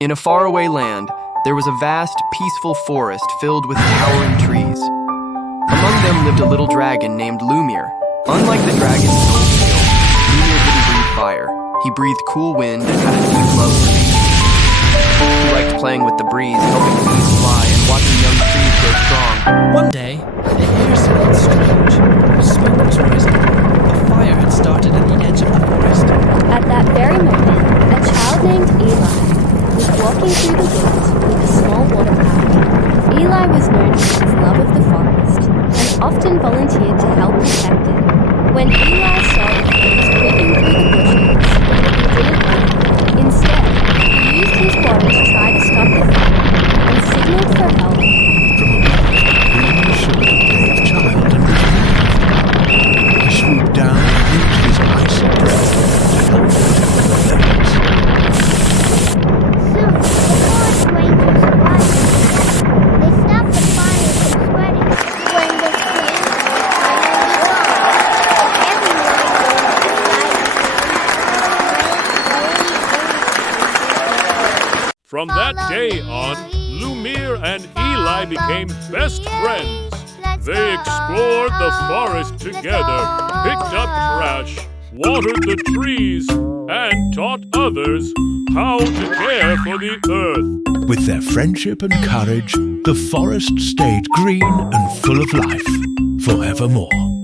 In a faraway land, there was a vast, peaceful forest filled with towering trees. Among them lived a little dragon named Lumir. Unlike the dragon's old tail, Lumir didn't breathe fire. He breathed cool wind and had a deep love for nature. He liked playing with the breeze, helping the bees fly, and watching young trees grow strong. One day, the air smelled strange. Smoke was rising. A fire had started at the edge of the forest. At that very moment, a child named Eli was walking through the woods with a small water pack. Eli was known for his love of the forest and often volunteered to help protect it. When Eli saw the flames creeping through the bushes, he didn't run. Instead, he used his water to try to stop the fire and signaled for help. From above, Lumir saw the brave child and ran. He swooped down and used his icy breath to help protect the flames. Soon, the forest rangers arrived. They stopped the fire from spreading. When the flames finally gone, everyone From that day on, Lumir and Eli became best friends. They explored the forest together, picked up trash, watered the trees, and taught others how to care for the earth. With their friendship and courage, the forest stayed green and full of life forevermore.